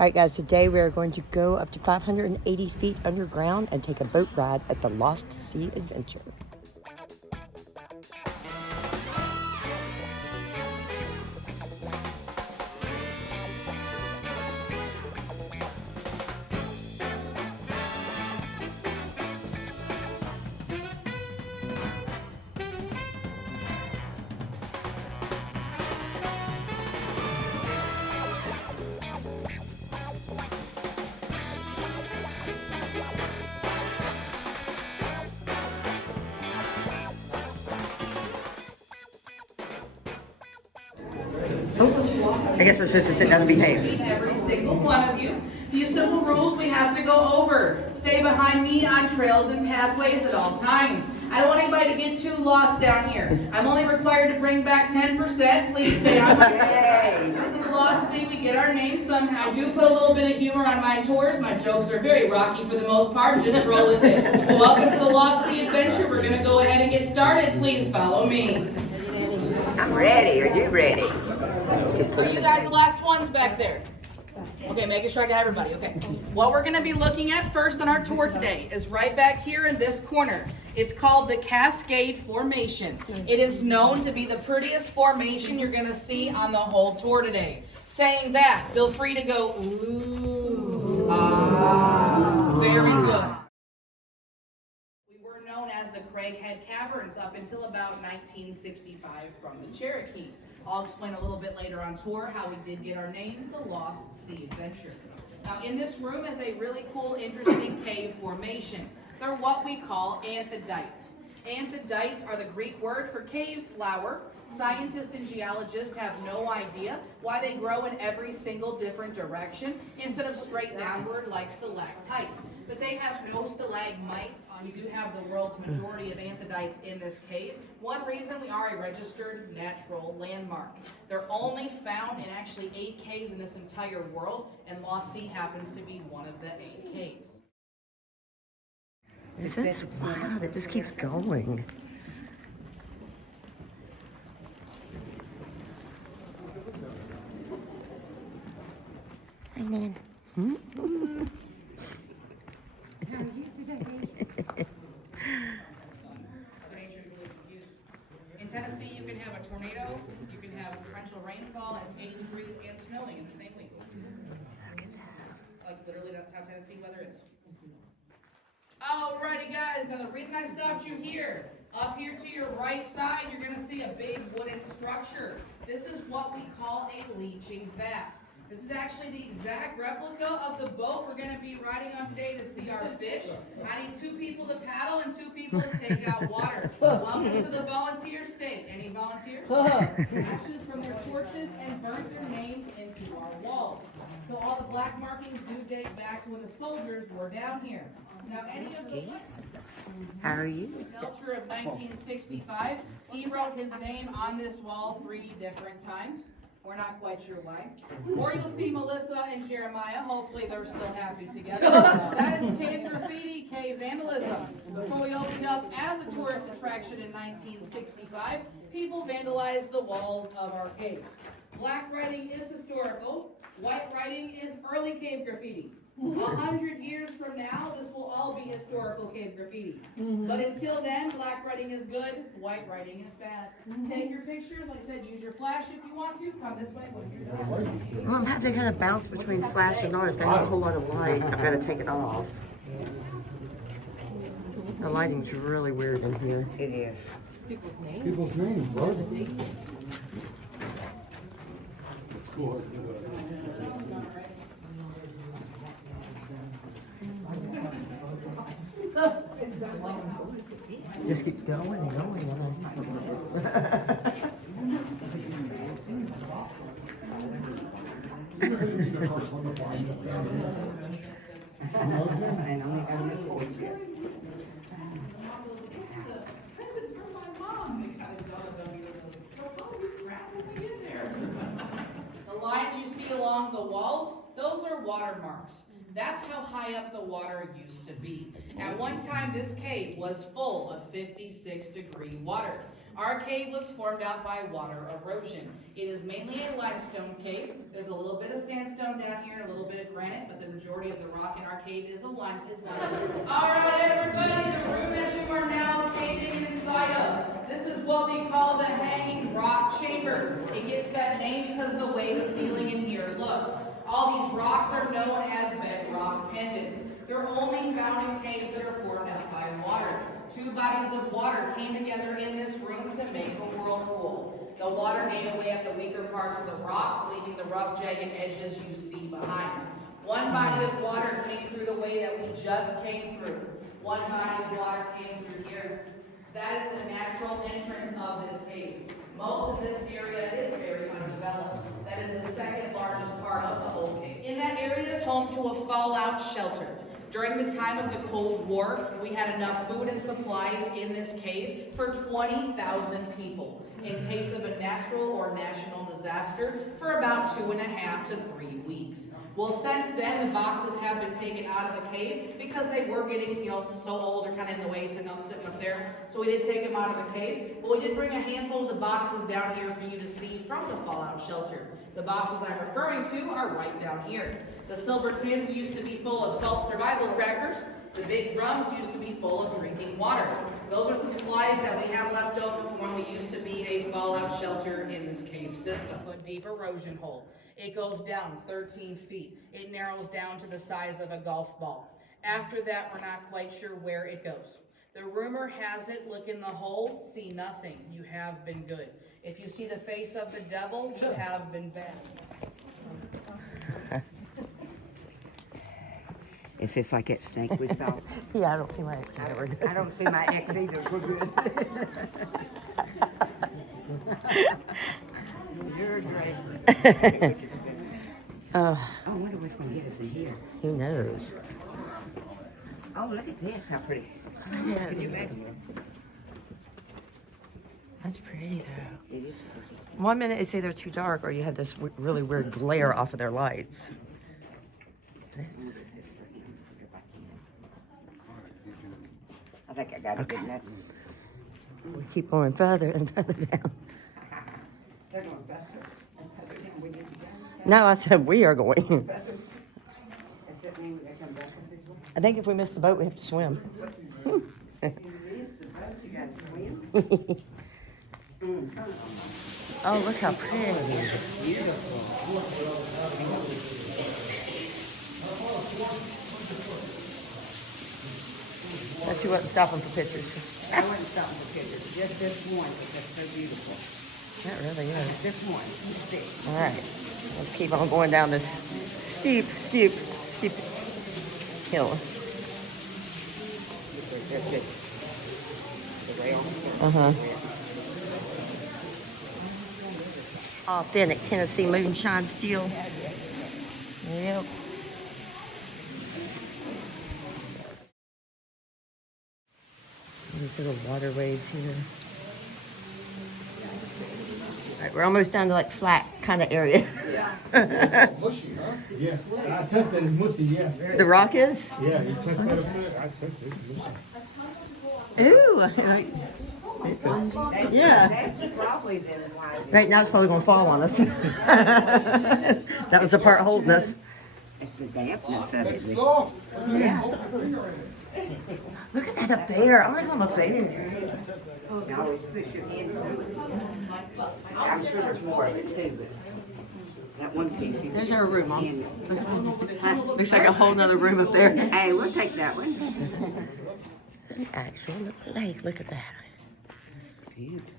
Alright guys, today we are going to go up to 580 feet underground and take a boat ride at the Lost Sea Adventure. I guess we're supposed to sit down and behave. Every single one of you. Few simple rules we have to go over. Stay behind me on trails and pathways at all times. I don't want anybody to get too lost down here. I'm only required to bring back 10%. Please stay on my way. As in the Lost Sea, we get our names somehow. I do put a little bit of humor on my tours. My jokes are very rocky for the most part. Just roll with it. Welcome to the Lost Sea Adventure. We're going to go ahead and get started. Please follow me. I'm ready. Are you ready? Are you guys the last ones back there? Okay, making sure I got everybody. Okay. What we're going to be looking at first on our tour today is right back here in this corner. It's called the Cascade Formation. It is known to be the prettiest formation you're going to see on the whole tour today. Saying that, feel free to go, ooh, ah, very good. We were known as the Craighead Caverns up until about 1965 from the Cherokee. I'll explain a little bit later on tour how we did get our name, the Lost Sea Adventure. Now in this room is a really cool, interesting cave formation. They're what we call anthodites. Anthodites are the Greek word for cave flower. Scientists and geologists have no idea why they grow in every single different direction instead of straight downward like stalactites. But they have no stalagmites. We do have the world's majority of anthodites in this cave. One reason we are a registered natural landmark. They're only found in actually 8 caves in this entire world, and Lost Sea happens to be one of the 8 caves. Isn't it wild? It just keeps going. Hi, Nan. How are you today? In Tennessee, you can have a tornado, you can have torrential rainfall, it's 80 degrees and snowing in the same week. Like literally, that's how Tennessee weather is. Alrighty guys, now the reason I stopped you here, up here to your right side, you're gonna see a big wooden structure. This is what we call a leaching vat. This is actually the exact replica of the boat we're going to be riding on today to see our fish. I need 2 people to paddle and 2 people to take out water. Welcome to the volunteer state. Any volunteers? Ashes from their torches and burnt their names into our walls. So all the black markings do date back to when the soldiers were down here. Now any of the How are you? Belcher of 1965, he wrote his name on this wall 3 different times. We're not quite sure why. Or you'll see Melissa and Jeremiah. Hopefully they're still happy together. That is cave graffiti, cave vandalism. Before we opened up as a tourist attraction in 1965, people vandalized the walls of our cave. Black writing is historical. White writing is early cave graffiti. 100 years from now, this will all be historical cave graffiti. But until then, black writing is good, white writing is bad. Take your pictures, like I said, use your flash if you want to. Come this way when you're done. Well, I'm having to kind of bounce between flash and ours. They have a whole lot of light. I've got to take it off. The lighting's really weird in here. It is. People's names, right? That's cool. It just keeps going and going. And only got the torch yet. The lines you see along the walls, those are watermarks. That's how high up the water used to be. At one time, this cave was full of 56-degree water. Our cave was formed out by water erosion. It is mainly a limestone cave. There's a little bit of sandstone down here and a little bit of granite, but the majority of the rock in our cave is a limestone. All right, everybody, the room that you are now standing inside of. This is what we call the hanging rock chamber. It gets that name because of the way the ceiling in here looks. All these rocks are known as bedrock pendants. They're only found in caves that are formed out by water. Two bodies of water came together in this room to make a whirlpool. The water ate away at the weaker parts of the rocks, leaving the rough, jagged edges you see behind. One body of water came through the way that we just came through. One body of water came through here. That is the natural entrance of this cave. Most of this area is very undeveloped. That is the second largest part of the whole cave. In that area is home to a fallout shelter. During the time of the Cold War, we had enough food and supplies in this cave for 20,000 people in case of a natural or national disaster for about 2.5 to 3 weeks. Well, since then, the boxes have been taken out of the cave because they were getting, so old or kind of in the way, sitting up there. So we did take them out of the cave, but we did bring a handful of the boxes down here for you to see from the fallout shelter. The boxes I'm referring to are right down here. The silver tins used to be full of salt survival crackers. The big drums used to be full of drinking water. Those are the supplies that we have left over from when we used to be a fallout shelter in this cave system. A deep erosion hole. It goes down 13 feet. It narrows down to the size of a golf ball. After that, we're not quite sure where it goes. The rumor has it, look in the hole, see nothing. You have been good. If you see the face of the devil, you have been bad. Is this like that snake we saw? Yeah, I don't see my ex either. I don't see my ex either. We're good. You're great. I wonder what's going to get us in here. Who knows? Oh, look at this. How pretty. Yes. Can you imagine? That's pretty though. It is pretty. One minute it's either too dark or you have this really weird glare off of their lights. I think I got it good enough. We keep going further and further down. They're going further and further down. We need to go. No, I said we are going. Does that mean they come back up this way? I think if we miss the boat, we have to swim. If you miss the boat, you got to swim. Oh, look how pretty. But you wasn't stopping for pictures. I wasn't stopping for pictures. Just this one, but that's so beautiful. That really is. This one. That's it. All right, let's keep on going down this steep hill. Authentic Tennessee moonshine still. Yep. These little waterways here. All right, we're almost down to like flat kind of area. Mushy, huh? Yeah, I tested it's mushy, yeah. The rock is? Yeah, you tested it up there? I tested it's mushy. Ooh. Yeah. That's probably then why. Right now it's probably gonna fall on us. That was the part holding us. It's the dampness of it. It's soft. Yeah. Look at that up there. I want to come up there. You always push your hands through it. I'm sure there's more of it too, but that one piece. There's our room, Mom. Huh? Looks like a whole nother room up there. Hey, we'll take that one. Actually, look at that. Beautiful.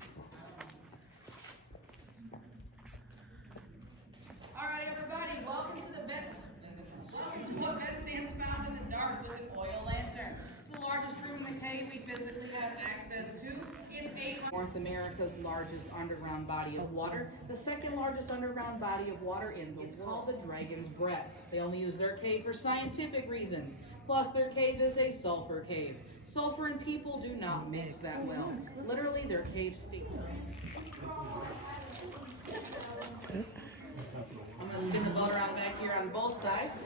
All right, everybody, welcome to what Medicine found in the dark with an oil lantern. It's the largest room in the cave we physically have access to. It's North America's largest underground body of water, the second largest underground body of water in the world. It's called the Dragon's Breath. They only use their cave for scientific reasons. Plus, their cave is a sulfur cave. Sulfur and people do not mix that well. Literally, their cave stinks. I'm I'm gonna spin the boat around back here on both sides.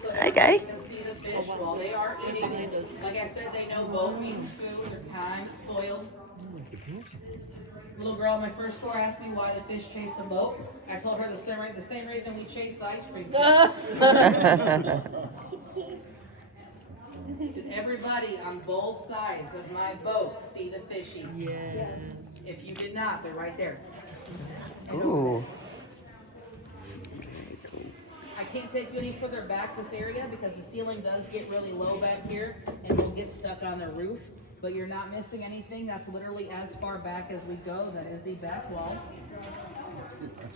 So Okay. everybody can see the fish while they are eating. Like I said, they know boat means food. They're kind of spoiled. Little girl, my first tour asked me why the fish chase the boat. I told her the same reason we chase the ice cream. Did everybody on both sides of my boat see the fishies? Yes. If you did not, they're right there. Ooh. I can't take you any further back this area because the ceiling does get really low back here and you'll get stuck on the roof. But you're not missing anything. That's literally as far back as we go. That is the back wall.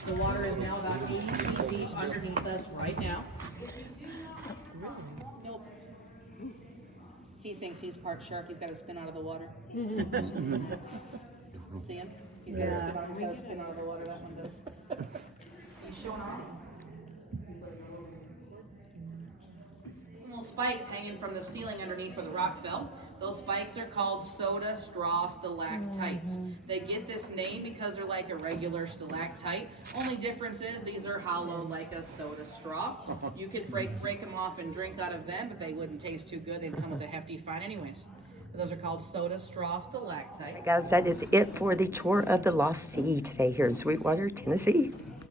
The water is now about 80 feet deep underneath us right now. Nope. He thinks he's part shark. He's got to spin out of the water. See him? He's got to spin out of the water. That one does. He's showing off. Some little spikes hanging from the ceiling underneath where the rock fell. Those spikes are called soda straw stalactites. They get this name because they're like a regular stalactite. Only difference is these are hollow like a soda straw. You could break them off and drink out of them, but they wouldn't taste too good. They'd come with a hefty fine anyways. But those are called soda straw stalactites. Guys, that is it for the tour of the Lost Sea today here in Sweetwater, Tennessee.